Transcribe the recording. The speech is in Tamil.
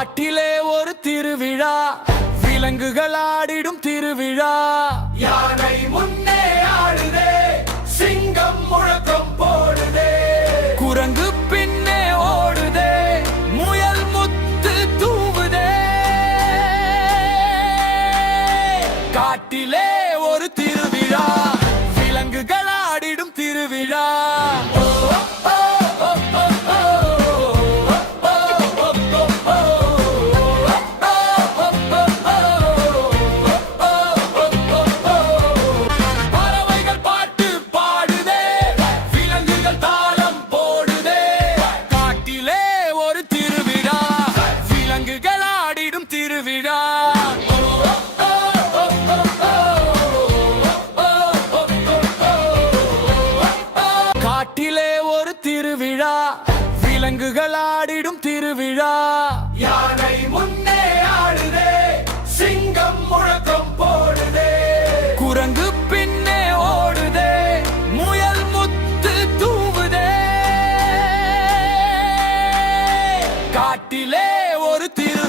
காட்டிலே ஒரு திருவிழா, விலங்குகள் ஆடிடும் திருவிழா. யானை முன்னே ஆடுதே, சிங்கம் முழக்கம் போடுதே, குரங்கு பின்னே ஓடுதே, முயல் முத்து தூவுதே. காட்டிலே ஒரு திருவிழா, விலங்குகள் ஆடிடும் திருவிழா. பறவைகள் பாட்டு பாடுதே, விலங்குகள் தாளம் போடுதே. காட்டிலே ஒரு திருவிழா, விலங்குகள் ஆடிடும் திருவிழா. காட்டிலே ஒரு திருவிழா, விலங்குகள் ஆடிடும் திருவிழா. யானை முன்னே ஆடுதே, சிங்கம் முழக்கம் போடுதே, குரங்கு பின்னே ஓடுதே, முயல் முத்து தூவுதே. காட்டிலே ஒரு திரு